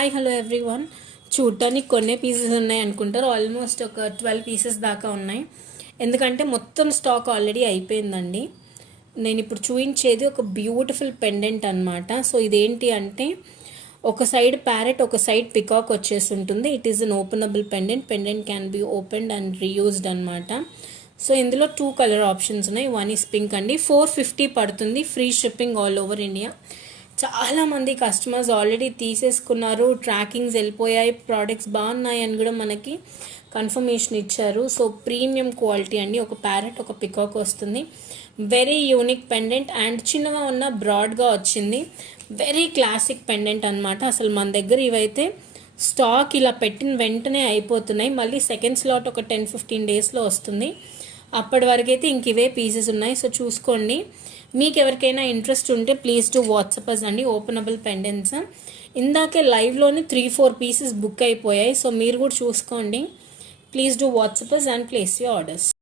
Hi hello everyone. చూడటానికి కొన్ని pieces ఉన్నాయి అనుకుంటారు, ఆల్మోస్ట్ ఒక 12 పీసెస్ దాకా ఉన్నాయి. ఎందుకంటే మొత్తం స్టాక్ ఆల్రెడీ అయిపోయిందండి. నేను ఇప్పుడు చూపించేది ఒక బ్యూటిఫుల్ పెండెంట్ అనమాట. సో ఇదేంటి అంటే ఒక సైడ్ ప్యారెట్, ఒక సైడ్ పికాక్ వచ్చేసి ఉంటుంది. It is an openable pendant. Pendant can be opened and reused అనమాట. సో ఇందులో 2 కలర్ ఆప్షన్స్ ఉన్నాయి. వన్ ఈస్ పింక్ అండి. 450 పడుతుంది, free shipping all over India. చాలామంది కస్టమర్స్ ఆల్రెడీ తీసేసుకున్నారు, ట్రాకింగ్స్ వెళ్ళిపోయాయి, ప్రోడక్ట్స్ బాగున్నాయి అని కూడా మనకి కన్ఫర్మేషన్ ఇచ్చారు. సో ప్రీమియం క్వాలిటీ అండి. ఒక ప్యారెట్, ఒక పికాక్ వస్తుంది. వెరీ యూనిక్ పెండెంట్ అండ్ చిన్నగా ఉన్న బ్రాడ్గా వచ్చింది. వెరీ క్లాసిక్ పెండెంట్ అనమాట. అసలు మన దగ్గర ఇవైతే స్టాక్ ఇలా పెట్టిన వెంటనే అయిపోతున్నాయి. మళ్ళీ సెకండ్ స్లాట్ ఒక 10-15 డేస్లో వస్తుంది. అప్పటి వరకు అయితే ఇంక ఇవే పీసెస్ ఉన్నాయి. సో చూసుకోండి. మీకు ఎవరికైనా ఇంట్రెస్ట్ ఉంటే ప్లీజ్ టు వాట్సాప్ అస్ అండి. ఓపెనబుల్ పెండెంట్స్ ఇందాకే లైవ్లోనే 3-4 పీసెస్ బుక్ అయిపోయాయి. సో మీరు కూడా చూసుకోండి. Please do WhatsApp us and place your orders.